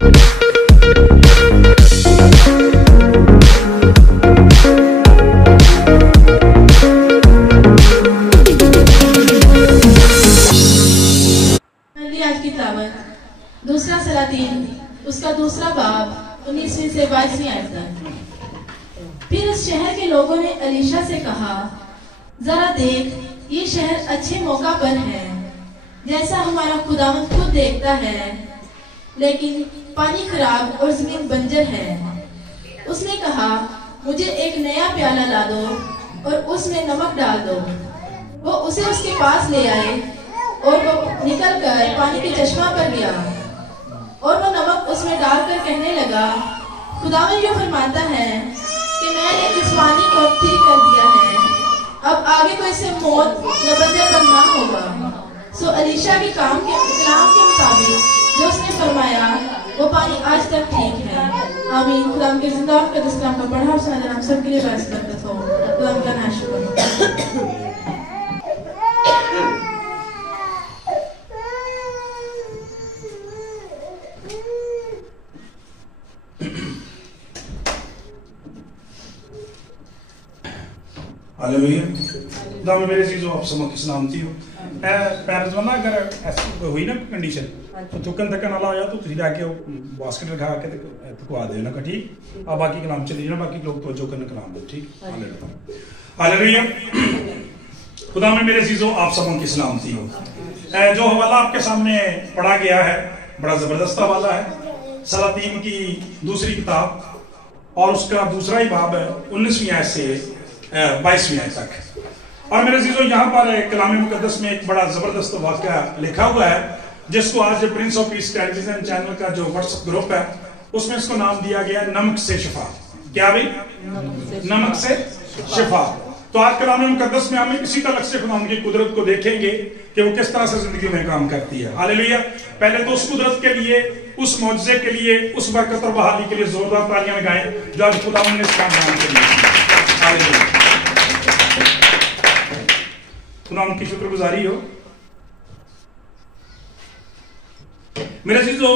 आज की तिलावत दूसरा सलातीन उसका दूसरा बाब 19वीं से 22वीं आयत तक। फिर उस शहर के लोगों ने अलीशा से कहा, जरा देख, ये शहर अच्छे मौका पर है, जैसा हमारा खुदावंद खुद देखता है, लेकिन पानी खराब और जमीन बंजर है। उसने कहा, मुझे एक नया प्याला ला दो और उसमें नमक डाल दो। वो उसे उसके पास ले आए और वो निकलकर पानी के चश्मा पर गया और वो नमक उसमें डालकर कहने लगा, खुदावंद यूं फरमाता है कि मैंने इस पानी को ठीक कर दिया है, अब आगे कोई से मौत या बंजर ना होगा। सो अलीशा के कलाम के मुताबिक जो उसने फरमाया वो पानी आज तक ठीक है। आमीन। खुदाम के जिंदा और मुकद्दस कलाम का पढ़ा और सुना देना हम सब के लिए बायस बरकत हो। खुदाम का नाम शुक्र। हालेलुया। खुदा में मेरे चीज़ों आप समझ की सलामती हो। पैरजवाना अगर ऐसी हुई ना कंडीशन तो थुकन थकन वाला हो तो तुझे जाके बास्केट रखा के थकवा देना का, ठीक। अब बाकी कलाम चले जाना, बाकी लोग तवज्जो करने कलाम दो, ठीक। हालेलुया। खुदा में मेरे चीज़ों आप सबों की सलामती हो। जो हवाला आपके सामने पढ़ा गया है बड़ा जबरदस्त हवाला है। सलातीन की दूसरी किताब और उसका दूसरा ही बाब है 19वीं आयत से 22वीं आयत तक। और मेरे अजीजों यहाँ पर कलाम मुकद्दस में एक बड़ा जबरदस्त वाक़या लिखा हुआ है जिसको आज Prince of peace television channel का जो व्हाट्सएप ग्रुप है उसमें इसको नाम दिया गया नमक से शिफा। क्या भाई? नमक से शिफा। तो आज कलाम मुकद्दस में हम इसी तरह से खुदा की कुदरत को देखेंगे कि वो किस तरह से जिंदगी में काम करती है। हालेलुया। पहले तो उस कुदरत के लिए, उस मौजज़े के लिए, उस बरकत और बहाली के लिए जोरदार तालियां लगाएं जो आज खुदा ने इस काम के लिए। हालेलुया। खुदा उनकी शुक्रगुजारी हो। मेरे चीजों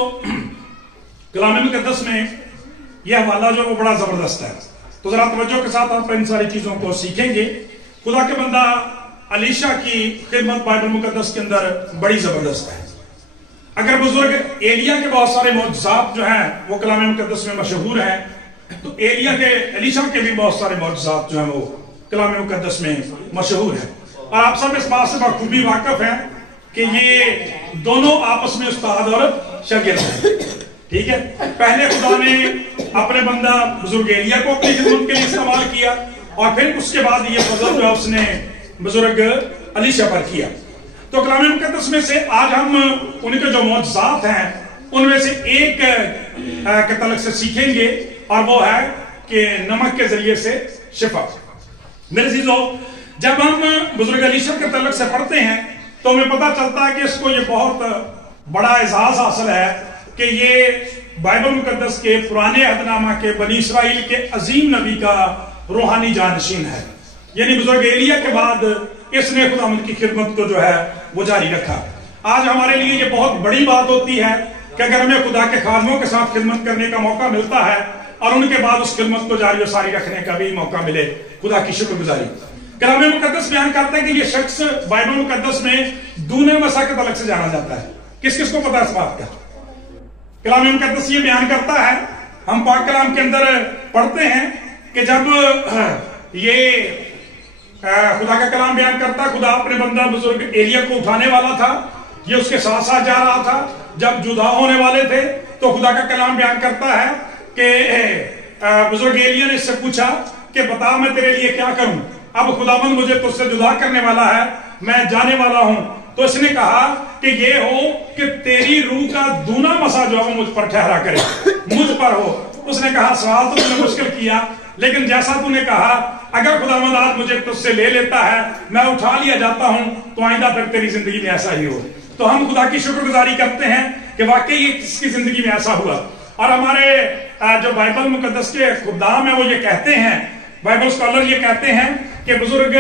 कलाम मुकद्दस में यह हवाला जो वो बड़ा जबरदस्त है, तो जरा तवज्जो के साथ आप इन सारी चीजों को सीखेंगे। खुदा के बंदा अलीशा की खिदमत बाइबल मुकद्दस के अंदर बड़ी जबरदस्त है। अगर बुजुर्ग एलिया के बहुत सारे मौजज़ात जो हैं वो कलाम मुकद्दस में मशहूर हैं, तो एलिशा के भी बहुत सारे मौजज़ात जो हैं वो कलाम मुकद्दस में मशहूर हैं। और आप सब इस बात से बखूबी वाकिफ हैं कि ये दोनों आपस में उस्ताद और शागिर्द हैं, ठीक है। पहले खुदा ने अपने बंदा बुजुर्ग एलिया को अपनी खिदमत के लिए इस्तेमाल किया और फिर उसके बाद ये फजल जो है उसने बुजुर्ग अलीशा पर किया। तो कलाम मुकद्दस में से आज हम उनके जो मौजज़ात हैं उनमें से एक के तलक से सीखेंगे और वो है कि नमक के जरिए से शिफा। मेरे चीजों जब हम बुजुर्ग अलीशा के तलक से पढ़ते हैं तो हमें पता चलता है कि इसको ये बहुत बड़ा एजाज हासिल है कि ये बाइबल मुकद्दस के पुराने अहदनामा के बनी इसराइल के अजीम नबी का रूहानी जानशीन है। यानी बुजुर्ग एलिया के बाद इसने खुदावंद की खिदमत को जो है वो जारी रखा। आज हमारे लिए ये बहुत बड़ी बात होती है कि अगर हमें खुदा के खादमों के साथ खिदमत करने का मौका मिलता है और उनके बाद उस खिदमत को जारी और सारी रखने का भी मौका मिले। खुदा की शुक्रगुजारी। कलाम मुकद्दस बयान करता है कि ये शख्स बाइबल मुकद्दस में दूने मसा के तलक से जाना जाता है। किस किस को पता है इस बात का? कलाम मुकद्दस ये बयान करता है, हम पाक कलाम के अंदर पढ़ते हैं कि जब ये खुदा का कलाम बयान करता है, खुदा अपने बंदा बुजुर्ग एलिया को उठाने वाला था, ये उसके साथ साथ जा रहा था। जब जुदा होने वाले थे तो खुदा का कलाम बयान करता है कि बुजुर्ग एलिया ने इससे पूछा कि बता मैं तेरे लिए क्या करूं, अब खुदाबंद मुझे तुझसे जुदा करने वाला है, मैं जाने वाला हूं। तो इसने कहा कि ये हो कि तेरी रूह का दूना मसा जो है मुझ पर ठहरा करे, मुझ पर हो। उसने कहा सवाल तो तुमने मुश्किल किया, लेकिन जैसा तूने कहा अगर खुदाबंद आज मुझे तुझसे ले लेता है, मैं उठा लिया जाता हूं, तो आइंदा फिर तेरी जिंदगी में ऐसा ही हो। तो हम खुदा की शुक्रगुजारी करते हैं कि वाकई इसकी जिंदगी में ऐसा हुआ। और हमारे जो बाइबल मुकद्दस के खुदाम है वो ये कहते हैं, बाइबल स्कॉलर ये कहते हैं कि बुजुर्ग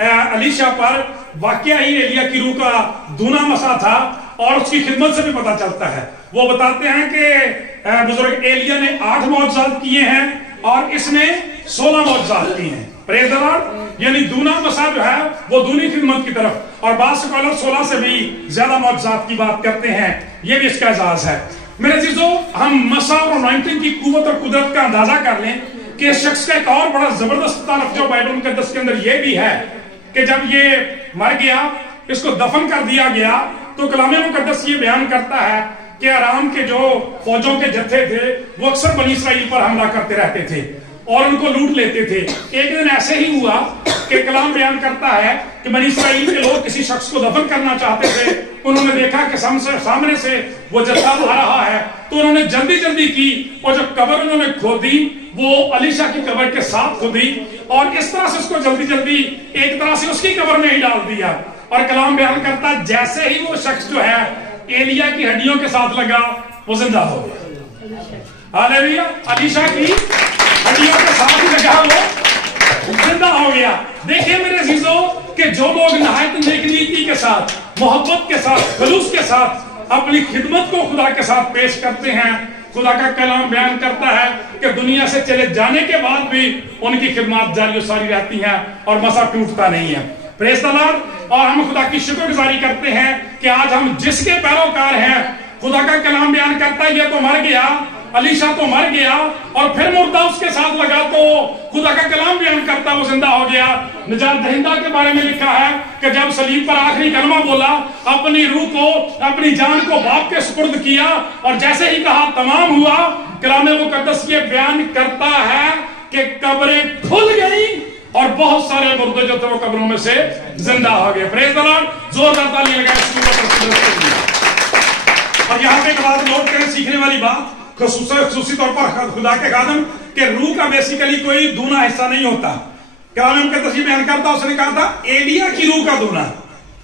अलीशा पर वाकया ही एलिया की रूह का दूना मसा था और उसकी खिदमत से भी पता चलता है। वो बताते हैं कि बुजुर्ग एलिया ने 8 मौजज़ात किए हैं और इसने 16 मौजज़ात किए हैं। Praise the Lord. यानी दूना मसा जो है वो दूनी खिदमत की तरफ, और बाज़ स्कॉलर 16 से भी ज्यादा मौजज़ात की बात करते हैं। ये भी इसका एजाज है। मेरे अजीजों, हम मसा और अनॉइंटिंग की कुव्वत और कुदरत का अंदाजा कर लें कि इस शख्स का एक और बड़ा जबरदस्त तारफ जो बाइबल मुकद्दस के अंदर ये भी है कि जब ये मर गया, इसको दफन कर दिया गया, तो कलाम मुकद्दस ये बयान करता है कि अराम के जो फौजों के जत्थे थे वो अक्सर बनी इसराइल पर हमला करते रहते थे और उनको लूट लेते थे। एक दिन ऐसे ही हुआ कि कलाम बयान करता है कि बनी इसराइल के लोग किसी शख्स को दफन करना चाहते थे। उन्होंने देखा कि सामने से वो जत्था आ रहा है, तो उन्होंने जल्दी जल्दी की और जो कब्र उन्होंने खोदी वो अलीशा की कब्र के साथ खोदी और इस तरह से उसको जल्दी जल्दी एक तरह से उसकी कब्र में ही डाल दिया। और कलाम बयान करता है जैसे ही वो शख्स जो है एलिया की हड्डियों के साथ लगा, वो जिंदा हो गया। हालेलुया। अलीशा की हड्डियों के साथ ही लगा, वो जिंदा हो गया। देखिए मेरे अजीजों कि जो लोग नहायत नेकनीति के साथ, मोहब्बत के साथ, खलूस के साथ अपनी खिदमत को खुदा के साथ पेश करते हैं, खुदा का कलाम बयान करता है कि दुनिया से चले जाने के बाद भी उनकी खिदमत जारी सारी रहती है और मसा टूटता नहीं है। Praise the Lord. और हम खुदा की शुक्रगुजारी करते हैं कि आज हम जिसके पैरोकार हैं, खुदा का कलाम बयान करता है ये तो मर गया, अलीशा तो मर गया और फिर मुर्दा उसके साथ लगा, तो खुदा का कलाम बयान करता वो जिंदा हो गया। निजात दहिंदा के बारे में लिखा है कि जब सलीब पर आखिरी कलमा बोला, अपनी रूह को, अपनी जान को बाप के सुपुर्द किया और जैसे ही कहा तमाम हुआ, कलाम मुकद्दस ये बयान करता है कि कब्रें खुल गई और बहुत सारे मुर्दे जो थे वो कब्रों में से जिंदा हो गए। Praise the Lord. जोरदार ताली लगाएं। और यहाँ पे एक बात नोट करें, सीखने वाली बात, खसूसी तौर पर खुदा के खादम के रूह का बेसिकली कोई दूना हिस्सा नहीं होता। कलाम मुकद्दस बयान करता, उसने कहा था एलिया की रूह का दूना,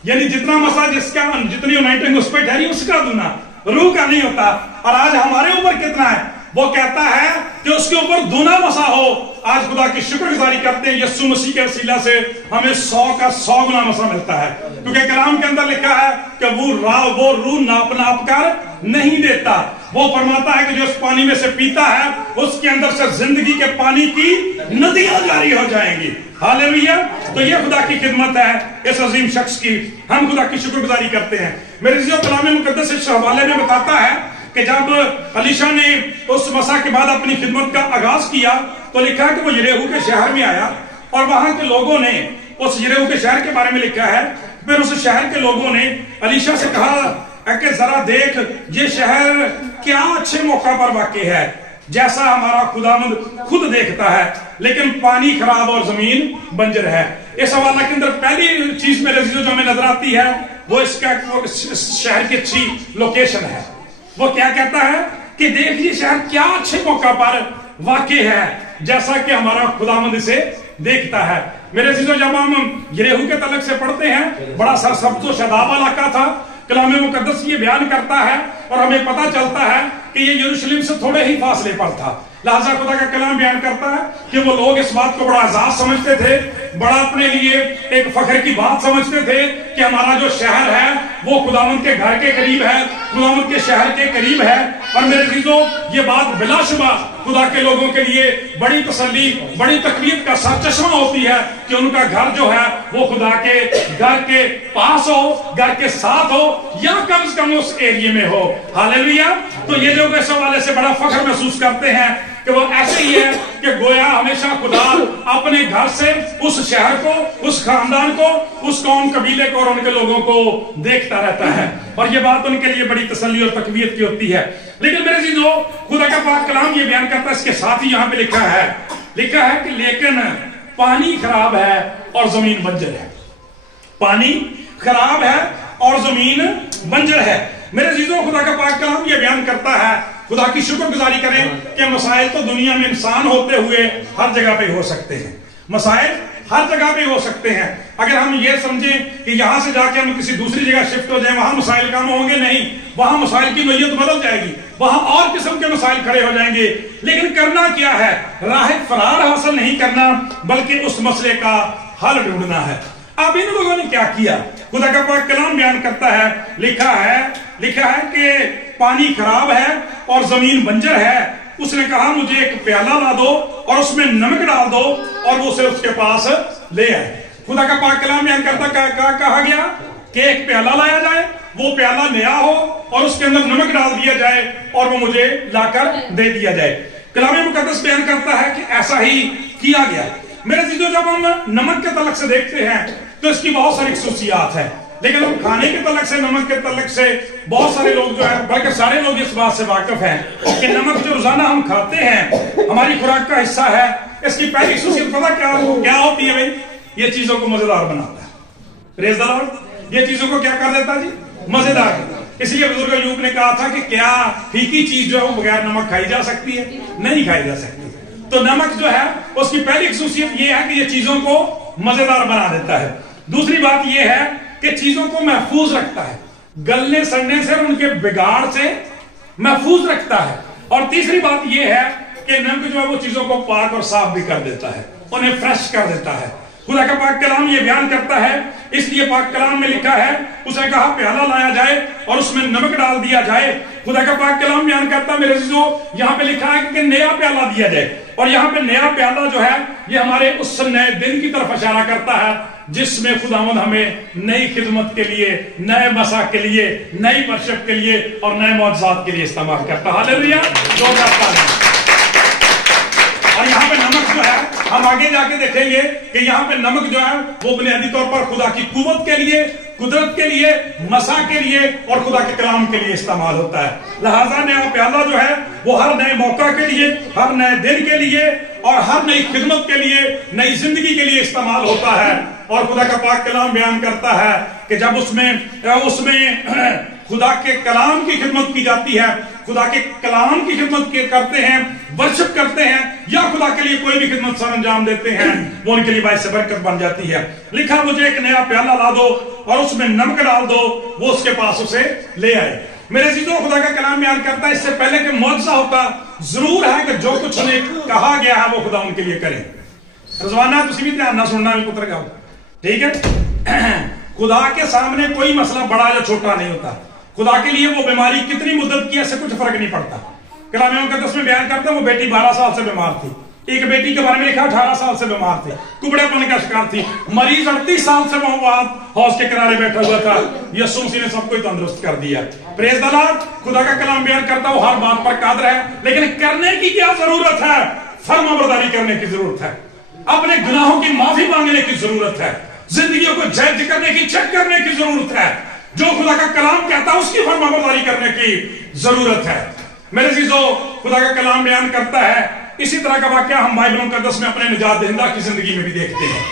यानी जितना मसा जिसका, जितनी अनॉइंटिंग उस पर ठहरी उसका दूना, रूह का नहीं होता। और आज हमारे ऊपर कितना है, वो कहता है कि उसके ऊपर दूना मसा हो। आज खुदा की शुक्रगुजारी करते हैं, यीशु मसीह के वसीला से हमें 100 का 100 गुना मसा मिलता है, क्योंकि कलाम के अंदर लिखा है कि वो रूह नाप कर नहीं देता। वो फरमाता है कि जो इस पानी में से पीता है उसके अंदर से जिंदगी के पानी की नदियां जारी हो जाएंगी। हालेलुया। तो ये खुदा की खिदमत है इस अजीम शख्स की, हम खुदा की शुक्रगुजारी करते हैं। मेरे जो कलाम मुकद्दस इस हवाले में बताता है कि जब अलीशा ने उस मसा के बाद अपनी खिदमत का आगाज किया, तो लिखा है कि वो यरीहो के शहर में आया और वहां के लोगों ने, उस यरीहो के शहर के बारे में लिखा है, फिर उस शहर के लोगों ने अलीशा से कहा कि जरा देख ये शहर क्या अच्छे मौका पर वाक़ई है, जैसा हमारा खुदावंद खुद देखता है, लेकिन पानी खराब और जमीन बंजर है। इस हवाले के अंदर पहली चीज मेरे जो हमें नजर आती है वो इसका शहर की अच्छी लोकेशन है। वो क्या कहता है कि देख ये शहर क्या अच्छे मौका पर वाक़ई है, जैसा कि हमारा खुदावंद इसे देखता है। मेरे अजीजों, जब हम यरीहो के तलक से पढ़ते हैं, बड़ा सरसब्ज़ व शादाब इलाका था। कलाम मुकद्दस ये बयान करता है और हमें पता चलता है कि ये यरूशलेम से थोड़े ही फासले पर था। लिहाजा खुदा का कलाम बयान करता है कि वो लोग इस बात को बड़ा एजाज समझते थे, बड़ा अपने लिए एक फख्र की बात समझते थे कि हमारा जो शहर है वो खुदावंद के घर के करीब है, खुदावंद के शहर के करीब है। और मेरे अजीजों, ये बात बिलाशुबा खुदा के लोगों के लिए बड़ी तसल्ली, बड़ी तकलीफ का चश्मा होती है कि उनका घर जो है वो खुदा के घर के पास हो, घर के साथ हो, या कम से कम उस एरिया में हो। हालेलुया। तो ये लोग इस हवाले से बड़ा फख्र महसूस करते हैं कि वो ऐसे ही है कि गोया हमेशा खुदा अपने घर से उस शहर को, उस खानदान को, उस कौम कबीले को और उनके लोगों को देखता रहता है, और ये बात उनके लिए बड़ी तसल्ली और तकवीयत की होती है। लेकिन मेरे चीजों, खुदा का पाक कलाम ये बयान करता है, इसके साथ ही यहाँ पे लिखा है कि लेकिन पानी खराब है और जमीन बंजर है। पानी खराब है और जमीन बंजर है। मेरे चीजों, खुदा का पाक कलाम ये बयान करता है, खुदा की शुक्रगुजारी करें कि मसाइल तो दुनिया में इंसान होते हुए हर जगह पे हो सकते हैं। मसाइल हर जगह पे हो सकते हैं। अगर हम ये समझें कि यहां से जाके हम किसी दूसरी जगह शिफ्ट हो जाएं, वहां मसाइल कम होंगे, नहीं, वहां मसाइल की नोयत बदल जाएगी, वहां और किस्म के मसाइल खड़े हो जाएंगे। लेकिन करना क्या है? राह फरार हासिल नहीं करना, बल्कि उस मसले का हल ढूंढना है। अब इन लोगों ने क्या किया? खुदा का पाक कलाम बयान करता है, लिखा है لکھا ہے کہ پانی خراب ہے اور زمین بنجر ہے، اس نے کہا مجھے ایک پیالہ لا دو اور اس میں نمک ڈال دو، اور وہ اسے اس کے پاس لے آئے۔ خدا کا پاک کلام بیان کرتا کہا گیا کہ ایک پیالہ لایا جائے، وہ پیالہ نیا ہو اور اس کے اندر نمک ڈال دیا جائے اور وہ مجھے لا کر دے دیا جائے۔ کلام مقدس بیان کرتا ہے کہ ایسا ہی کیا گیا۔ میرے عزیزو، جب ہم نمک کے تعلق سے دیکھتے ہیں تو اس کی بہت ساری خصوصیات ہیں، لیکن ہم کھانے کے تعلق سے، نمک کے تعلق سے بہت سارے لوگ جو ہے، بلکہ سارے لوگ اس بات سے واقف ہیں کہ نمک جو روزانہ ہم کھاتے ہیں ہماری خوراک کا حصہ ہے۔ اس کی پہلی خصوصیت پتہ کیا ہوتی ہے بھائی؟ یہ چیزوں کو مزیدار بناتا ہے۔ پریز دی لارڈ۔ یہ چیزوں کو کیا کر دیتا جی؟ مزیدار۔ اس لیے بزرگ ایوب نے کہا تھا کہ کیا پھیکی چیز جو ہے وہ بغیر نمک کھائی جا سکتی ہے؟ نہیں کھائی جا سکتی۔ تو نمک جو ہے اس کی پہلی خصوصیت یہ ہے کہ یہ چیزوں کو مزیدار بنا دیتا ہے۔ دوسری بات یہ ہے کہ چیزوں کو محفوظ رکھتا ہے، گلنے سڑنے سے، ان کے بگاڑ سے محفوظ رکھتا ہے۔ اور تیسری بات یہ ہے کہ نمک جو ہے وہ چیزوں کو پاک اور صاف بھی کر دیتا ہے، انہیں فریش کر دیتا ہے۔ خدا کا پاک کلام یہ بیان کرتا ہے، اس لیے پاک کلام میں لکھا ہے، اس نے کہا پیالہ لایا جائے اور اس میں نمک ڈال دیا جائے۔ خدا کا پاک کلام بیان کرتا ہے میرے عزیزو، یہاں پہ لکھا ہے کہ نیا پیالہ دیا جائے، اور یہاں پہ نیا پیالہ جو ہے یہ ہمارے اس نئے دن کی طرف اشارہ کرتا ہے جس میں خداوند ہمیں نئی خدمت کے لیے، نئے مسا کے لیے، نئی ورشپ کے لیے اور نئے معجزات کے لیے استعمال کرتا ہے۔ ہاللیلویا، جو کرتا ہے۔ اور یہاں پہ نمک جو ہے، ہم آگے جا کے دیکھیں گے کہ یہاں پہ نمک جو ہے وہ بنیادی طور پر خدا کی قوت کے لیے، قدرت کے لیے، مسا کے لیے اور خدا کے کلام کے لیے استعمال ہوتا ہے۔ لہذا نیا پیالہ جو ہے وہ ہر نئے موقع کے لیے، ہر نئے دن کے لیے اور ہر نئی خدمت کے لیے، نئی زندگی کے لیے استعمال ہوتا ہے۔ اور خدا کا پاک کلام بیان کرتا ہے کہ جب اس میں خدا کے کلام کی خدمت کی جاتی ہے، خدا کے کلام کی خدمت کرتے ہیں، ورشپ کرتے ہیں یا خدا کے لیے کوئی بھی خدمت سر انجام دیتے ہیں، وہ ان کے لیے باعث برکت بن جاتی ہے۔ لکھا مجھے ایک نیا پیالہ لا دو اور اس میں نمک ڈال دو، وہ اس کے پاس اسے لے آئے۔ میرے عزیزو، خدا کا کلام بیان کرتا ہے اس سے پہلے کہ معجزہ ہوتا ضرور ہے کہ جو کچھ انہیں کہا گیا ہے وہ خدا ان کے لیے کرے۔ رضوانہ تسی بھی دھیان نہ سننا میرے پتر کا، ٹھیک ہے؟ خدا کے سامنے کوئی مسئلہ بڑا یا چھوٹا نہیں ہوتا۔ خدا کے لیے وہ بیماری کتنی مدت کی ہے اس سے کچھ فرق نہیں پڑتا۔ کلام مقدس میں بیان کرتا ہے وہ بیٹی 12 سال سے بیمار تھی، ایک بیٹی کے بارے میں لکھا 18 سال سے بیمار تھی، کبڑے پن کا شکار تھی، مریض 38 سال سے وہاں حوض کے کنارے بیٹھا ہوا تھا، یسوع مسیح نے سب کو تندرست کر دیا۔ پریز دی لارڈ۔ خدا کا کلام بیان کرتا ہے وہ ہر بات پر قادر ہے، لیکن کرنے کی کیا ضرورت ہے؟ فرما برداری کرنے کی ضرورت ہے، اپنے گناہوں کی معافی مانگنے کی ضرورت ہے، زندگیوں کو جج کرنے کی، چیک کرنے کی ضرورت ہے، جو خدا کا کلام کہتا ہے اس کی فرما برداری کرنے کی ضرورت ہے۔ میرے عزیزو، خدا کا کلام بیان کرتا ہے، اسی طرح کا واقعہ ہم بائبل مقدس میں اپنے نجات دہندہ کی زندگی میں بھی دیکھتے ہیں۔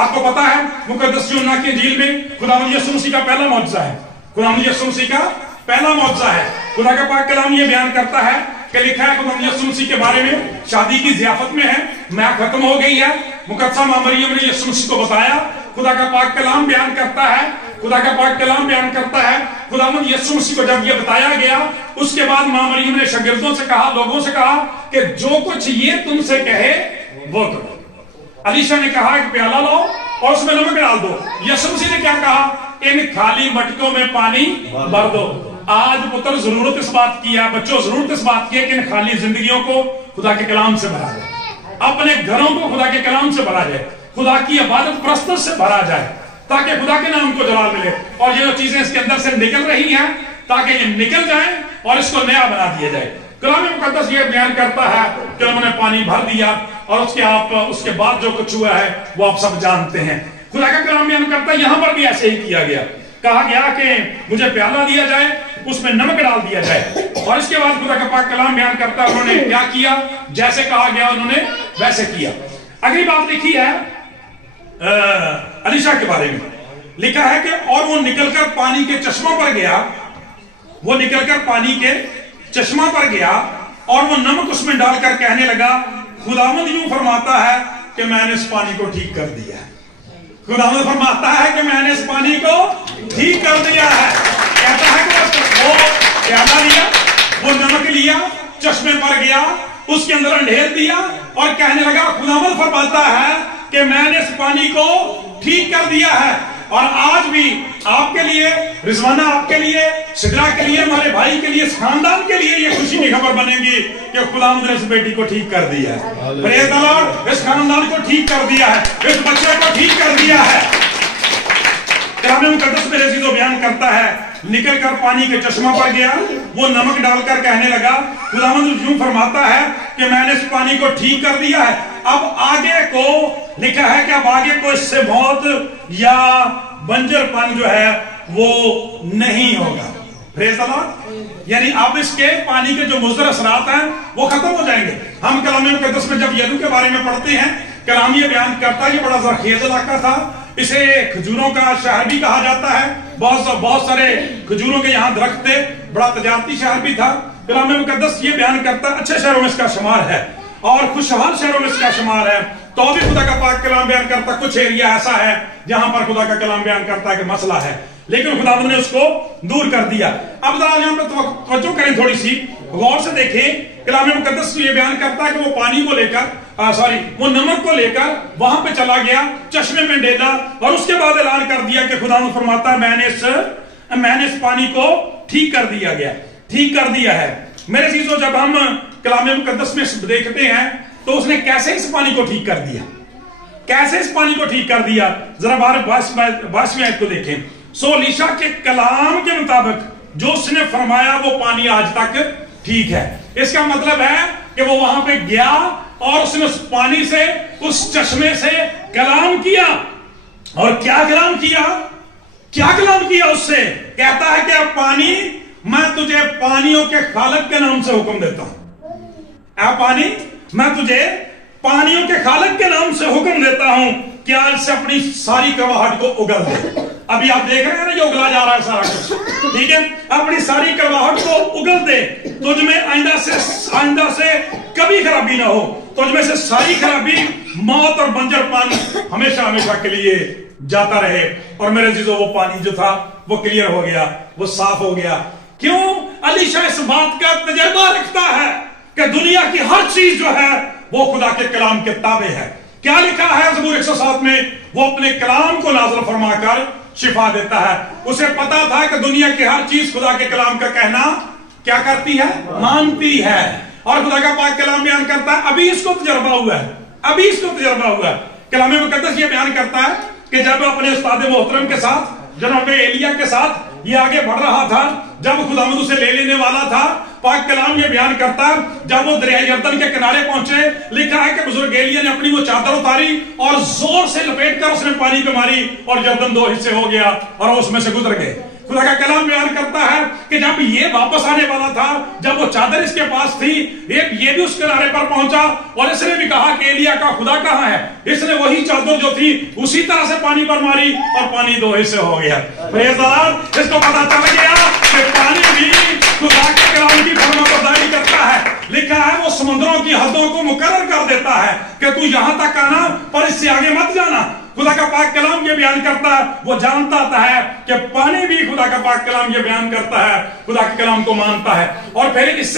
آپ کو پتا ہے مقدس یوحنا کی انجیل میں خداوند یسوع مسیح کا پہلا معجزہ ہے، خداوند یسوع مسیح کا پہلا معجزہ ہے۔ خدا کا پاک کلام یہ بیان کرتا ہے کہ لکھا ہے خداوند یسوع مسیح کے بارے میں، شادی کی ضیافت میں ہے، میعاد ختم ہو گئی ہے، مقدسہ ماں مریم نے یسوع مسیح کو بتایا۔ خدا کا پاک کلام بیان کرتا ہے، خدا کا پاک کلام بیان کرتا ہے خداوند یسوع مسیح کو جب یہ بتایا گیا، اس کے بعد ماں مریم نے شاگردوں سے کہا، لوگوں سے کہا کہ جو کچھ یہ تم سے کہے وہ کرو۔ علیشا نے کہا کہ پیالہ لاؤ اور اس میں نمک ڈال دو۔ یسوع مسیح نے کیا کہا؟ ان خالی مٹکوں میں پانی بھر دو۔ آج پتر ضرورت اس بات کی ہے، بچوں ضرورت اس بات کی ہے کہ ان خالی زندگیوں کو خدا کے کلام سے بھرا جائے، اپنے گھروں کو خدا کے کلام سے بھرا جائے، خدا کی عبادت پرستش سے بھرا جائے، تاکہ خدا کے نام کو جلال ملے، اور یہ جو چیزیں اس کے اندر سے نکل رہی ہیں تاکہ یہ نکل جائیں اور اس کو نیا بنا دیا جائے۔ کلام مقدس یہ بیان کرتا ہے کہ انہوں نے پانی بھر دیا، اور اس کے بعد جو کچھ ہوا ہے وہ آپ سب جانتے ہیں۔ خدا کا کلام بیان کرتا ہے یہاں پر بھی ایسے ہی کیا گیا، کہا گیا کہ مجھے پیالہ دیا جائے، اس میں نمک ڈال دیا جائے، اور اس کے بعد خدا کا پاک کلام بیان کرتا ہے انہوں نے کیا کیا؟ جیسے کہا گیا انہوں نے ویسے کیا۔ اگلی بات لکھی ہے علیشا کے بارے میں، لکھا ہے کہ اور وہ نکل کر پانی کے چشموں پر گیا، وہ نکل کر پانی کے چشمہ پر گیا اور وہ نمک اس میں ڈال کر کہنے لگا، خداوند یوں فرماتا ہے کہ میں نے اس پانی کو ٹھیک کر دیا ہے۔ خداوند فرماتا ہے کہ میں نے اس پانی کو ٹھیک کر دیا ہے۔ کہتا ہے کہ وہ پیالہ لیا، وہ نمک لیا، چشمے پر گیا، اس کے اندر انڈھیر دیا اور کہنے لگا، خداوند فرماتا ہے کہ میں نے اس پانی کو ٹھیک کر دیا ہے۔ اور آج بھی آپ کے لیے، رضوانہ آپ کے لیے، سدرا کے لیے، ہمارے بھائی کے لیے، اس خاندان کے لیے یہ خوشی کی خبر بنے گی کہ خداوند نے اس بیٹی کو ٹھیک کر دیا ہے، پریز دی لارڈ، اس خاندان کو ٹھیک کر دیا ہے، اس بچے کو ٹھیک کر دیا ہے۔ کلام مقدس میرے عزیزو بیان کرتا ہے، نکل کر پانی کے چشمہ پر گیا، وہ نمک ڈال کر کہنے لگا، خداوند یوں فرماتا ہے کہ میں نے اس پانی کو ٹھیک کر دیا ہے، اب آگے کو لکھا ہے کہ اب آگے کو اس سے موت یا بنجر پن جو ہے وہ نہیں ہوگا، پریز دی لارڈ، یعنی اب اس کے پانی کے جو مضر اثرات ہیں وہ ختم ہو جائیں گے۔ ہم کلام مقدس میں جب یدو کے بارے میں پڑھتے ہیں، کلام یہ بیان کرتا ہے یہ بڑا زرخیز علاقہ تھا، اسے کھجوروں کا شہر بھی کہا جاتا ہے، بہت سارے کھجوروں کے یہاں درخت تھے، بڑا تجارتی شہر بھی تھا۔ کلام مقدس یہ بیان کرتا ہے اچھے شہروں میں اس کا شمار ہے اور خوشحال شہروں میں اس کا شمار ہے، تو بھی خدا کا پاک کلام بیان کرتا ہے کچھ ایریا ایسا ہے جہاں پر خدا کا کلام بیان کرتا ہے کہ مسئلہ ہے، لیکن خدا نے اس کو دور کر دیا۔ اب ذرا یہاں پہ توجہ کریں، تھوڑی سی غور سے دیکھیں، کلام مقدس یہ بیان کرتا ہے کہ وہ پانی کو لے کر وہ نمک کو لے کر وہاں پہ چلا گیا، چشمے میں ڈیلا، اور اس کے بعد اعلان کر دیا کہ خدا نے فرماتا ہے میں نے اس پانی کو ٹھیک کر دیا ہے۔ میرے عزیزو، جب ہم کلام مقدس میں دیکھتے ہیں تو اس نے کیسے اس پانی کو ٹھیک کر دیا، ذرا 22ویں آیت کو دیکھیں۔ سو الیشا کے کلام کے مطابق جو اس نے فرمایا وہ پانی آج تک ٹھیک ہے۔ اس کا مطلب ہے کہ وہ وہاں پہ گیا اور اس نے اس پانی سے، اس چشمے سے کلام کیا، اور کیا کلام کیا اس سے؟ کہتا ہے کہ اب پانی، میں تجھے پانیوں کے خالق کے نام سے حکم دیتا ہوں، اے پانی میں تجھے پانیوں کے خالق کے نام سے حکم دیتا ہوں کہ آج سے اپنی ساری کڑواہٹ کو اگل دے۔ ابھی آپ دیکھ رہے ہیں نا یہ اگلا جا رہا ہے سارا کچھ، ٹھیک ہے، اپنی ساری کڑواہٹ کو اگل دے، تجھ میں آئندہ سے کبھی خرابی نہ ہو، تجھ میں سے ساری خرابی، موت اور بنجر پن ہمیشہ کے لیے جاتا رہے۔ اور میرے عزیزو، وہ پانی جو تھا وہ کلیئر ہو گیا، وہ صاف ہو گیا۔ کیوں؟ الیشا اس بات کا تجربہ رکھتا ہے کہ دنیا کی ہر چیز جو ہے وہ خدا کے کلام کے تابع ہے۔ کیا لکھا ہے زبور 107 میں؟ وہ اپنے کلام کو نازل فرما کر شفا دیتا ہے۔ اسے پتا تھا کہ دنیا کی ہر چیز خدا کے کلام کا کہنا کیا کرتی ہے؟ مانتی ہے، اور خدا کا پاک کلام بیان کرتا ہے ابھی اس کو تجربہ ہوا ہے۔ کلام مقدس یہ بیان کرتا ہے کہ جب اپنے استاد محترم کے ساتھ، جناب ایلیا کے ساتھ یہ آگے بڑھ رہا تھا، جب خداوند اسے لے لینے والا تھا، پاک کلام یہ بیان کرتا ہے جب وہ دریا یردن کے کنارے پہنچے، لکھا ہے کہ بزرگ ایلیا نے اپنی وہ چادر اتاری اور زور سے لپیٹ کر اس نے پانی پہ ماری اور یردن 2 حصے ہو گیا اور اس میں سے گزر گئے۔ خدا کا کلام بیان کرتا ہے کہ جب یہ واپس آنے والا تھا، جب وہ چادر اس کے پاس تھی، یہ بھی اس کنارے پر پہنچا اور اس نے بھی کہا کہ ایلیا کا خدا کہاں ہے؟ اس نے وہی چادر جو تھی اسی طرح سے پانی پر ماری اور پانی 2 حصے ہو گیا۔ پریز دی لارڈ، اس کو پتا چل گیا کہ پانی بھی خدا کے کلام کی فرمانبرداری کرتا ہے۔ لکھا ہے وہ سمندروں کی حدوں کو مقرر کر دیتا ہے کہ تو یہاں تک آنا پر اس سے آگے مت جانا۔ خدا کا پاک کلام یہ بیان کرتا ہے، وہ جانتا ہے کہ پانی بھی، خدا کا پاک کلام یہ بیان کرتا ہے، خدا کے کلام کو مانتا ہے۔ اور پھر اس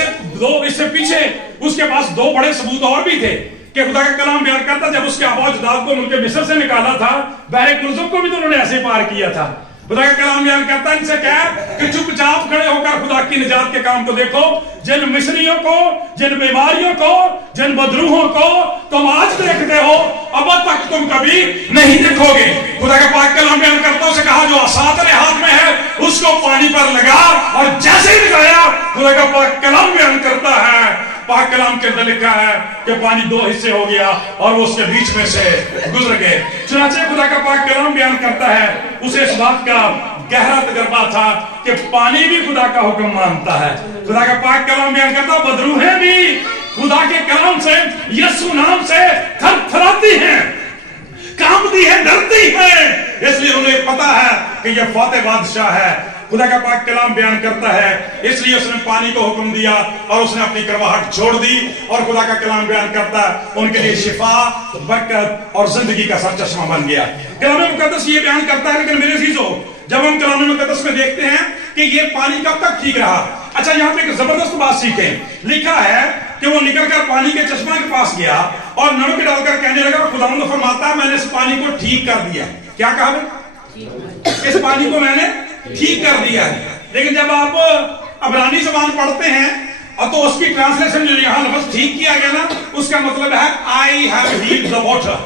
سے پیچھے اس کے پاس 2 بڑے ثبوت اور بھی تھے کہ خدا کا کلام بیان کرتا جب اس کے آباء و اجداد کو ملک مصر سے نکالا تھا، بحر کلثم کو بھی تو انہوں نے ایسے پار کیا تھا۔ خدا کا کلام بیان کرتا ہے ان سے کہہ کہ چپ چاپ کھڑے ہو کر خدا کی نجات کے کام کو دیکھو، جن مصریوں کو، جن بیماریوں کو، جن بدروہوں کو تم آج دیکھتے ہو اب تک تم کبھی نہیں دیکھو گے۔ خدا کا پاک کلام بیان کرتا ہے، اسے کہا جو عصا تیرے ہاتھ میں ہے اس کو پانی پر لگا، اور جیسے ہی لگایا خدا کا پاک کلام بیان کرتا ہے، پاک کلام کے اندر لکھا ہے کہ پانی 2 حصے ہو گیا اور وہ اس کے بیچ میں سے گزر گئے۔ چنانچہ خدا کا پاک کلام بیان کرتا ہے اسے اس بات کا گہرا تجربہ تھا کہ پانی بھی خدا کا حکم مانتا ہے۔ خدا کا پاک کلام بیان کرتا ہے بدروہیں بھی خدا کے کلام سے، یسوع نام سے تھر تھراتی ہیں، کانپتی ہیں، ڈرتی ہیں، اس لیے انہیں پتا ہے کہ یہ فاتح بادشاہ ہے۔ خدا کا پاک کلام بیان کرتا ہے اس لیے اس نے پانی کو حکم دیا اور اس نے اپنی کڑواہٹ چھوڑ دی، اور خدا کا کلام بیان کرتا ہے ان کے لیے شفا، برکت اور زندگی کا سر چشمہ بن گیا۔ کلام مقدس یہ بیان کرتا ہے، لیکن میرے عزیزو جب ہم کلام مقدس میں دیکھتے ہیں کہ یہ پانی کب تک ٹھیک رہا، اچھا یہاں پہ ایک زبردست بات سیکھیں۔ لکھا ہے کہ وہ نکل کر پانی کے چشمہ کے پاس گیا اور نمک ڈال کر کہنے لگا، خداوند فرماتا ہے میں نے اس پانی کو ٹھیک کر دیا۔ کیا کہا؟ इस पानी को मैंने ठीक कर दिया है। लेकिन जब आप अबरानी ज़बान पढ़ते हैं और तो उसकी ट्रांसलेशन जो यहां लफ्ज़ ठीक किया गया ना, उसका मतलब है I have heeled the water,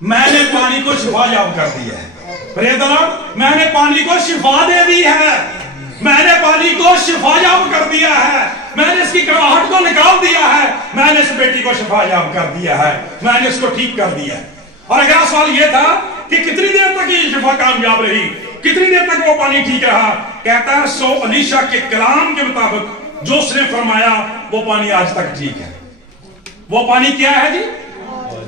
मैंने पानी को शिफा याब कर दिया है। प्रेज़ द लॉर्ड, मैंने पानी को शिफा दे दी है, मैंने पानी को शिफा याब कर दिया है, मैंने इसकी कड़वाहट को निकाल दिया है, मैंने इस बेटी को शिफा याब कर दिया है, मैंने इसको ठीक कर दिया है। और अगला सवाल यह था कि कितनी देर तक ये शिफा कामयाब रही, कितनी देर तक वो पानी ठीक रहा? कहता है सो अलीशा के कलाम के मुताबिक जो उसने फरमाया वो पानी आज तक ठीक है। वो पानी क्या है जी?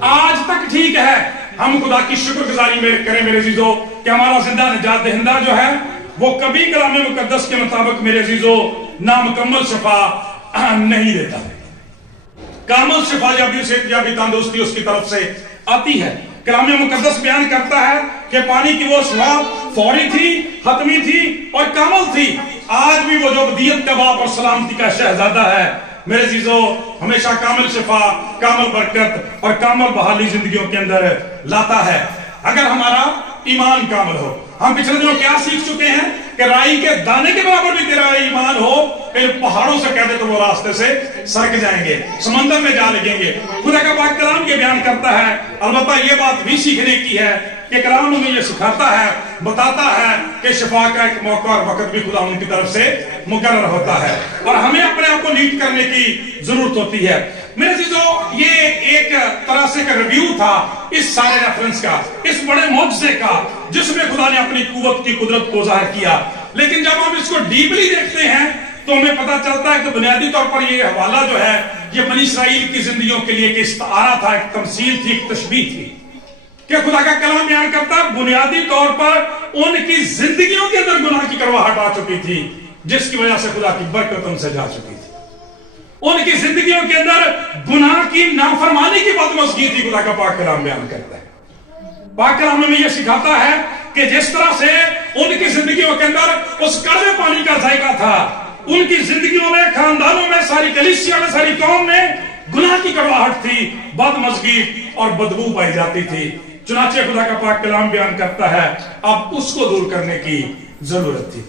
आज तक ठीक है। हम खुदा की शुक्रगुजारी में करें मेरे अजीजों कि हमारा जिंदा निजात दहिंदा जो है वो कभी कलाम मुकद्दस के मुताबिक मेरे अजीजों नामुकम्मल शिफा नहीं देता। कामल शिफा या भी तंदुरुस्ती उसकी तरफ से आती है। कलाम मुकद्दस बयान करता है कि पानी की वो शिफा फौरी थी, हतमी थी और कामल थी। आज भी वो जो अबदियत का बाप और सलामती का शहजादा है मेरे अजीजों, हमेशा कामिल शिफा, कामिल बरकत और कामिल बहाली जिंदगियों के अंदर लाता है अगर हमारा ईमान कामिल हो। हम पिछले दिनों क्या सीख चुके हैं कि राई के दाने के बराबर भी तेरा ईमान हो, इन पहाड़ों से कह दे तो वो रास्ते से सरक जाएंगे, समंदर में जा लगेंगे। खुदा का पाक कलाम ये बयान करता है। अलबत्ता ये बात भी सीखने की है कि कलाम हमें ये सिखाता है, बताता है कि शिफा का एक मौका और वक्त भी खुदा उनकी तरफ से मुकर्रर होता है और हमें अपने आप को लीड करने की जरूरत होती है। मेरे चीजों, ये एक तरह से का रिव्यू था इस सारे रेफरेंस का, इस बड़े मौजज़े का जिसमें खुदा ने अपनी कुव्वत की कुदरत को जाहिर किया। लेकिन जब हम इसको डीपली देखते हैं तो हमें पता चलता है कि बुनियादी तौर पर ये हवाला जो है ये बनी इसराइल की जिंदगियों के लिए एक इस्तारा था, एक तमसील थी, एक तशबीह थी कि खुदा का कलाम बयान करता है बुनियादी तौर पर उनकी जिंदगियों के अंदर गुनाह की करवाहट आ चुकी थी जिसकी वजह से खुदा की बरकत उनसे जा चुकी थी। उनकी जिंदगियों के अंदर गुनाह की नाफरमानी की बदमज़गी थी। खुदा का पाक कलाम बयान करता है, पाक कलाम में यह सिखाता है कि जिस तरह से उनकी जिंदगियों के अंदर उस कड़वे पानी का जायका था, उनकी जिंदगियों में, खानदानों में, सारी कलीसिया में, सारी कौम में गुनाह की कड़वाहट थी, बदमज़गी और बदबू पाई जाती थी। चुनाचे खुदा का पाक कलाम बयान करता है अब उसको दूर करने की जरूरत थी,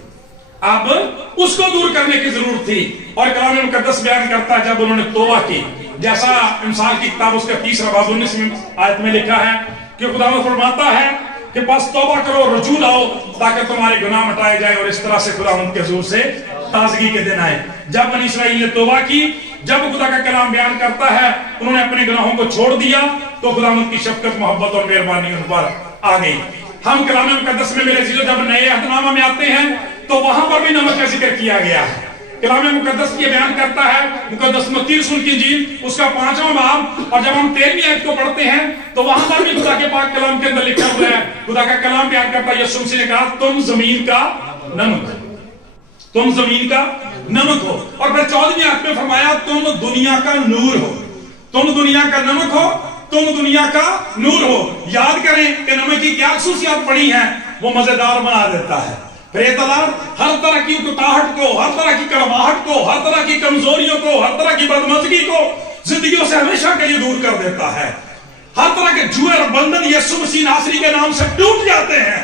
अब उसको दूर करने की जरूरत थी। और कलाम मुकद्दस बयान करता है जब उन्होंने तौबा की, जैसा इंसान की किताब उसका 3 बाब 19 आयत में लिखा है कि खुदा फरमाता है कि बस तौबा करो, रुजू लाओ ताकि तुम्हारे गुनाह मिटाए जाए और इस तरह से खुदा उनके हुजूर से ताजगी के दिन आए। जब बनी इसराइल ने तौबा की, जब खुदा का कलाम बयान करता है उन्होंने अपने गुनाहों को छोड़ दिया तो खुदा उनकी शफकत, मोहब्बत और मेहरबानी उन पर आ गई। हम कलाम मुकद्दस में मेरे चीजों जब नए अहदनामा में आते हैं तो वहां पर भी नमक का जिक्र किया गया है। कलाम मुकद्दस ये बयान करता है मुकद्दस मत्ती रसूल की इंजील उसका 5वां बाब, और जब हम 13वीं आयत को पढ़ते हैं तो वहां पर भी खुदा के पाक कलाम के अंदर लिखा हुआ है, खुदा का कलाम बयान करता है यीशु मसीह ने कहा तुम जमीन का नमक, तुम जमीन का नमक हो। और फिर 14वीं आयत में फरमाया तुम दुनिया का नूर हो, तुम दुनिया का नमक हो, तुम दुनिया का नूर हो। याद करें कि नमक की क्या खसूसियात पड़ी हैं, वो मजेदार बना देता है। हर तरह की उकताहट को, हर तरह की कड़वाहट को, हर तरह की कमजोरियों को, हर तरह की बदमज़गी को जिंदगियों से हमेशा के लिए दूर कर देता है। हर तरह के जुए और बंधन यीशु मसीह नासरी के नाम से टूट जाते हैं,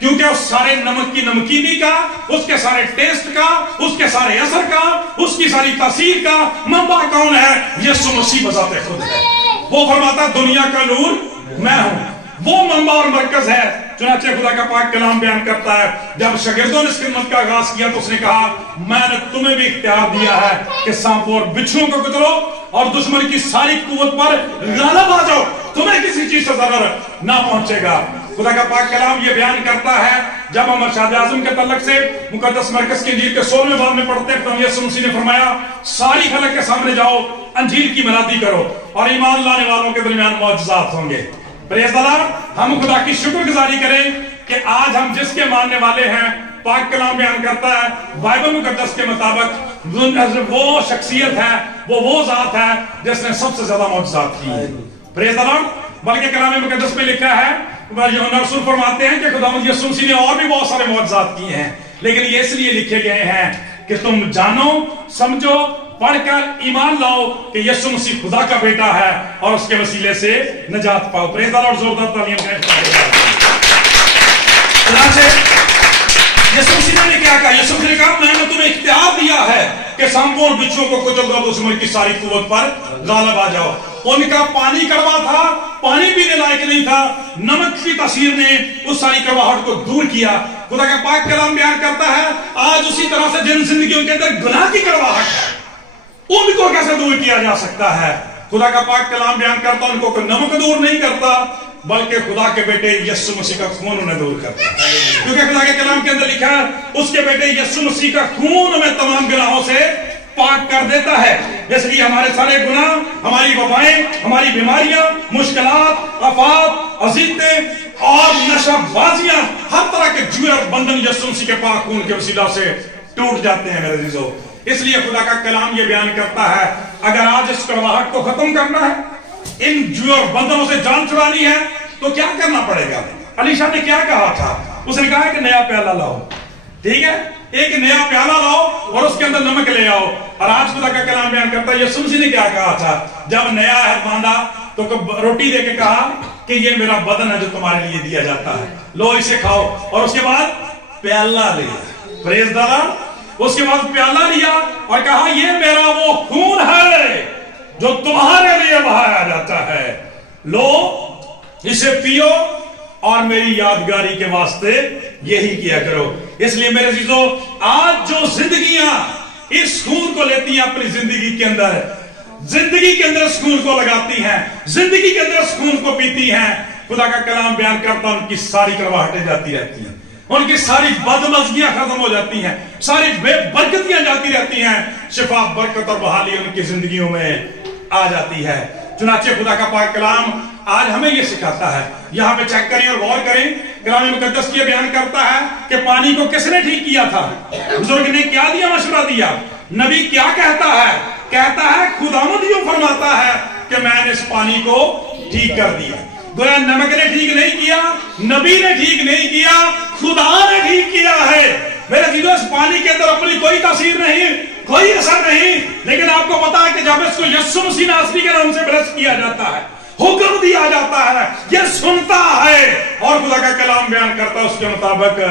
क्योंकि उस सारे नमक की नमकीनी का, उसके सारे टेस्ट का, उसके सारे असर का, उसकी सारी तासीर का मंबा कौन है? यीशु मसीह बजाते खुद है। वो फरमाता दुनिया का नूर मैं हूं, वो मंबा और मरकज है। चुनाचे खुदा का पाक कलाम बयान करता है जब शागिर्दों ने इस खिदमत का आगाज किया तो उसने कहा मैंने तुम्हें भी इख्तियार दिया है कि सांपों और बिच्छुओं को कुचलो और दुश्मन की सारी कुव्वत पर गालिब आ जाओ, तुम्हें किसी चीज से जरर ना पहुंचेगा। खुदा का पाक कलाम ये बयान करता है जब हम अरशाद आज़म के तल्लक से मुकद्दस मरकज की इंजील के 16वें बाब में पढ़ते हैं तो यीशु मसीह ने फरमाया सारी खलक के सामने जाओ, अंजील की मनादी करो और ईमान लाने वालों के दरमियान मौजज़ात होंगे। Praise the Lord. हम खुदा की शुक्रगुजारी करें कि आज हम जिसके मानने वाले हैं, पाक कलाम बयान करता है बाइबल मुकद्दस के मुताबिक वो शख्सियत है, वो जात है जिसने सबसे ज्यादा मौजज़ात की है। Praise the Lord. बल्कि कलाम मुकद्दस में लिखा है, यूहन्ना रसूल फरमाते हैं कि खुदावंद यीशु मसीह ने और भी बहुत सारे मौजज़ात किए हैं, लेकिन ये इसलिए लिखे गए हैं कि तुम जानो, समझो, पढ़कर ईमान लाओ कि यीशु मसीह खुदा का बेटा है और उसके वसीले से निजात पाओ। Praise the Lord. जोरदार तालियां दें। चुनाचे यसुम मसीह ने क्या कहा? यसुम मसीह ने कहा मैंने तुम्हें इख्तियार दिया है कि सांपों और बिच्छुओं को कुचल दो, दुश्मन की सारी कुव्वत पर गालिब आ जाओ। उनका पानी कड़वा था, पानी पीने लायक नहीं था, नमक की तासीर ने उस सारी कड़वाहट को दूर किया। खुदा का पाक कलाम बयान करता है आज उसी तरह से जिन जिंदगियों के अंदर गुनाह की कड़वाहट है उनको कैसे दूर किया जा सकता है। खुदा का पाक कलाम बयान करता उनको कोई नमक दूर नहीं करता, बल्कि खुदा के बेटे यीशु मसीह का खून उन्हें दूर करता है। क्योंकि खुदा के कलाम के अंदर लिखा है उसके बेटे यीशु मसीह का खून हमें तमाम गुनाहों से पाक कर देता है। इसलिए हमारे सारे गुनाह, हमारी वबाएं, हमारी बीमारियां, मुश्किलात, आफात, अजीतें और नशाबाजियां, हर तरह के जुए और बंधन यीशु मसीह के पाक खून के वसीला से टूट जाते हैं मेरे अजीजों। इसलिए खुदा का कलाम ये बयान करता है अगर आज इस कड़वाहट को खत्म करना है, इन जुए और बंधनों से जान छुड़ानी है, तो क्या करना पड़ेगा? अलीशा ने क्या कहा था? उसने कहा कि नया प्याला लाओ, ठीक है, एक नया प्याला लाओ और उसके अंदर नमक ले आओ। और आज खुदा का कलाम बयान करता है यीशु मसीह ने क्या कहा था? जब नया है बांधा तो रोटी देके कहा कि ये मेरा बदन है जो तुम्हारे लिए दिया जाता है, लो इसे खाओ। और उसके बाद प्याला लिया, प्रेज द लॉर्ड। उसके बाद प्याला लिया और कहा ये मेरा वो खून है जो तुम्हारे लिए बहाया जाता है, लो इसे पियो और मेरी यादगारी के वास्ते यही किया करो। इसलिए मेरे अजीजों आज जो जिंदगियां इस खून को लेती हैं अपनी जिंदगी के अंदर, जिंदगी के अंदर इस खून को लगाती हैं, जिंदगी के अंदर इस खून को पीती हैं, खुदा का कलाम बयान करता उनकी सारी करवाहटें जाती रहती हैं, उनकी सारी बदमज़गियां खत्म हो जाती हैं, सारी बेबरकतियां जाती रहती हैं, शिफा, बरकत और बहाली उनकी जिंदगियों में आ जाती है। चुनाचे खुदा का पाक कलाम आज हमें यह सिखाता है। यहां पे चेक करें और गौर करें, कलाम मुकद्दस ये बयान करता है कि पानी को किसने ठीक किया था? बुजुर्ग ने क्या दिया, मशवरा दिया? नबी क्या कहता है? कहता है खुदावंद यूं फरमाता है कि मैंने इस पानी को ठीक कर दिया। गोया नमक ने ठीक नहीं किया, नबी ने ठीक नहीं किया, खुदा ने ठीक किया है। मेरे जीरो इस पानी के अंदर अपनी कोई तासीर नहीं, कोई असर नहीं, लेकिन आपको पता है कि जब इसको यीशु मसीह नासरी के नाम से ब्रश किया जाता है, हुक्म दिया जाता है, यह सुनता है और खुदा का कलाम बयान करता है, उसके मुताबिक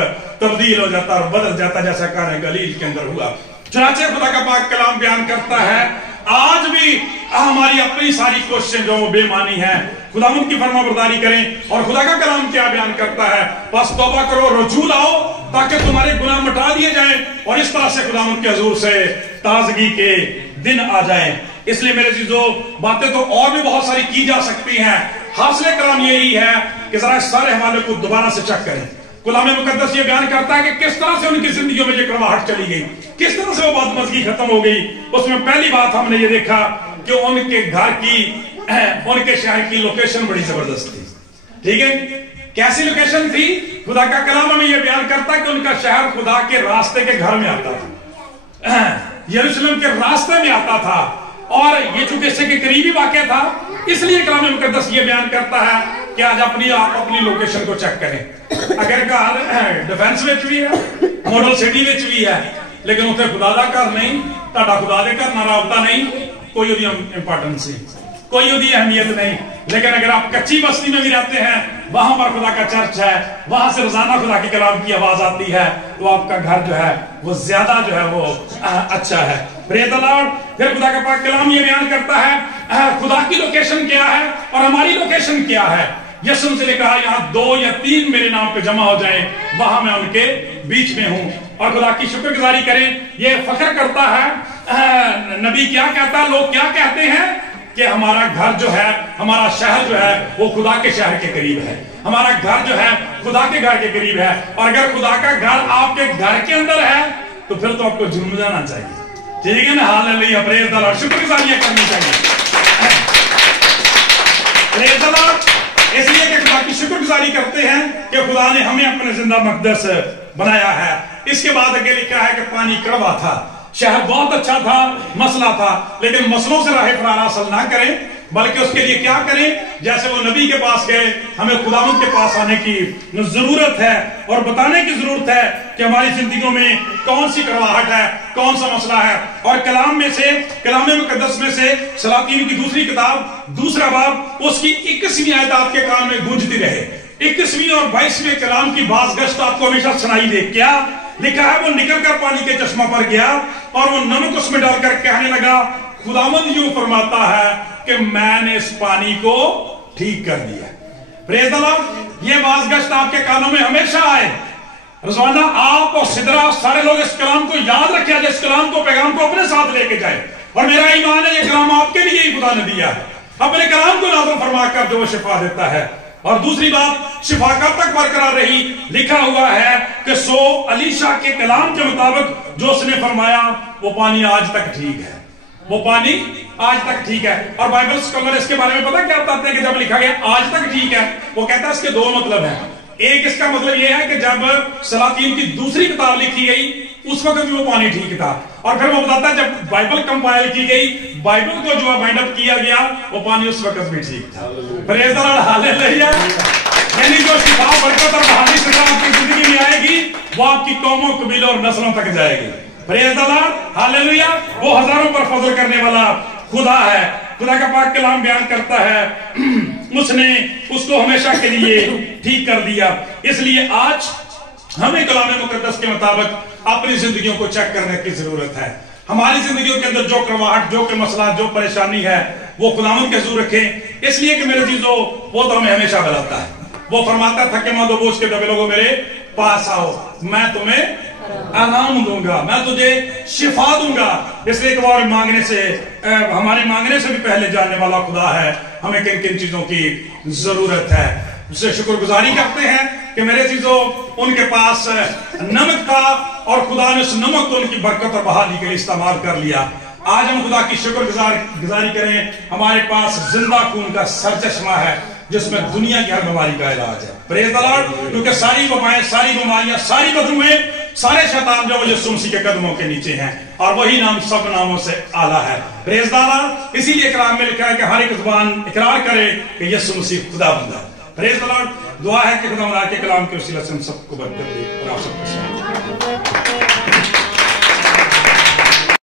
तब्दील हो जाता है और बदल जाता है, जैसा काने गलील के अंदर हुआ। चुनाचे खुदा का पाक कलाम बयान करता है आज भी हमारी अपनी सारी कोशिशें जो बेमानी है, खुदावंद की फरमाबरदारी करें। और खुदा का कलाम क्या बयान करता है? बस तौबा करो, रुजू लाओ ताकि तुम्हारे गुनाह मिटा दिए जाएं और इस तरह से खुदावंद के हुजूर से ताजगी के दिन आ जाएं। इसलिए मेरे चीजों बातें तो और भी बहुत सारी की जा सकती हैं, हासिल कलाम यही है कि जरा इस सारे हवाले को दोबारा से चेक करें। कलाम मुकद्दस ये बयान करता है कि किस तरह से उनकी जिंदगियों में ये कड़वाहट चली गई, किस तरह से वो बदमज़गी खत्म हो गई। उसमें पहली बात हमने ये देखा कि उनके घर की, उनके शहर की लोकेशन बड़ी जबरदस्त थी, ठीक है। कैसी लोकेशन थी? खुदा का कलाम हमें यह बयान करता है कि उनका शहर खुदा के रास्ते के घर में आता था, यरूशलेम के रास्ते में आता था, और ये चूंकि इससे के करीबी वाक़या था, इसलिए कलाम मुकद्दस ये बयान करता है कि आज आप अपनी लोकेशन को चेक करें। अगर घर डिफेंस विच भी है, मॉडल सिटी विच भी है, लेकिन उत्थे खुदा दा घर नहीं, तुहाडा खुदा दे घर नाल राबता नहीं, कोई उहदी इंपॉर्टेंस नहीं, कोई उहदी अहमियत नहीं। लेकिन अगर आप कच्ची बस्ती में भी रहते हैं, वहां पर खुदा का चर्च है, वहां से रोजाना खुदा के कलाम की आवाज आती है, तो आपका घर जो है वो ज्यादा जो है वो अच्छा है। Praise the Lord. फिर खुदा का पाक कलाम ये बयान करता है खुदा की लोकेशन क्या है और हमारी लोकेशन क्या है। यीशु मसीह ने कहा यहाँ 2 या 3 मेरे नाम पे जमा हो जाए, वहां मैं उनके बीच में हूं। और खुदा की शुक्रगुजारी करें, ये फख्र करता है। नबी क्या कहता है, लोग क्या कहते हैं कि हमारा घर जो है, हमारा शहर जो है वो खुदा के शहर के करीब है, हमारा घर जो है खुदा के घर के करीब है। और अगर खुदा का घर आपके घर के अंदर है तो फिर तो आपको झूम जाना चाहिए, ठीक है ना। हालेलुया, प्रेज़ द लॉर्ड, शुक्रगुजारियां करनी चाहिए, प्रेज़ द लॉर्ड। इसलिए कि खुदा की शुक्रगुजारी करते हैं कि खुदा ने हमें अपने जिंदा मकदस बनाया है। इसके बाद आगे लिखा है कि पानी कड़वा था, शहर बहुत अच्छा था, मसला था, लेकिन मसलों से राह फरार हासिल ना करें, बल्कि उसके लिए क्या करें, जैसे वो नबी के पास गए, हमें खुदावंद के पास आने की जरूरत है और बताने की जरूरत है कि हमारी जिंदगियों में कौन सी कड़वाहट है, कौन सा मसला है। और कलाम में से, कलाम मुकद्दस में से सलातीन की दूसरी किताब 2 बाब उसकी 21वीं आयत आपके कान में गूंजती रहे। 21वें और 22वें कलाम की बाज़गश्त आपको हमेशा सुनाई दे। क्या लिखा है? वो निकल कर पानी के चश्मा पर गया और वो नमक उसमें डालकर कहने लगा, खुदावंद यूं फरमाता है कि मैंने इस पानी को ठीक कर दिया। Praise the Lord. ये बाज़गश्त आपके कानों में हमेशा आए। रोजाना आप और सिदरा सारे लोग इस कलाम को याद रखें, इस कलाम को, पैगाम को अपने साथ लेके जाए। और मेरा ईमान है ये कलाम आपके लिए ही खुदा ने दिया है। अपने कलाम को नाज़िल फरमा कर जो शिफा देता है। और दूसरी बात, शिफा कब तक बरकरार रही? लिखा हुआ है कि सो अलीशा के कलाम के मुताबिक जो उसने फरमाया वो पानी आज तक ठीक है, वो पानी आज तक ठीक है। और बाइबल स्कॉलर इसके बारे में पता क्या बताते हैं कि जब लिखा गया आज तक ठीक है, वो कहता है इसके दो मतलब हैं। एक इसका मतलब यह है कि जब सलातीन की दूसरी किताब लिखी गई उस वक्त भी वो पानी ठीक था। और फिर वो बताता है जब बाइबल कंपाइल की गई, बाइबल को जो बाइंड अप किया गया, वो पानी उस वक्त भी ठीक था। Praise the Lord, hallelujah. यानी जो शिफा, बरकत और बहाली सदा आपकी जिंदगी में आएगी वो आपकी कौमों, कबीलों और नस्लों तक जाएगी। Praise the Lord, hallelujah. वो हजारों पर फजल करने वाला खुदा है। खुदा का पाक कलाम बयान करता है उसने उसको हमेशा के लिए ठीक कर दिया। इसलिए आज हमें कलाम मुकद्दस के मुताबिक अपनी जिंदगियों को चेक करने की जरूरत है। हमारी जिंदगियों के अंदर जो करवाहट, जो के मसला, जो परेशानी है वो खुदावंद के हुजूर रखें। इसलिए कि मेरे चीजों वो तो हमें हमेशा बुलाता है। वो फरमाता थके मादो बोझ के दबे लोगों मेरे पास आओ, मैं तुम्हें आराम दूंगा, मैं तुझे शिफा दूंगा। इसलिए एक बार मांगने से, हमारे मांगने से भी पहले जानने वाला खुदा है हमें किन किन चीजों की जरूरत है। उससे शुक्रगुजारी करते हैं कि मेरे चीजों उनके पास नमक था और खुदा ने उस नमक को उनकी बरकत और बहाली के लिए इस्तेमाल कर लिया। आज हम खुदा की शुक्रगुजारी करें। हमारे पास जिंदा खून का सरचश्मा है जिसमें दुनिया की हर बीमारी का इलाज है। Praise the Lord. क्योंकि सारी वबाएं, सारी बीमारियां, सारी बदबुएं, सारे शैतान जो यीशु मसीह के कदमों के नीचे हैं और वही नाम सब नामों से आला है। Praise the Lord. इसीलिए कलाम में लिखा है कि हर एक जुबान इकरार करे कि यीशु मसीह खुदावंद है। Praise the Lord. दुआ है कि खुदा के कलाम के वसीले से हम सबको बरकत दे और आप सबको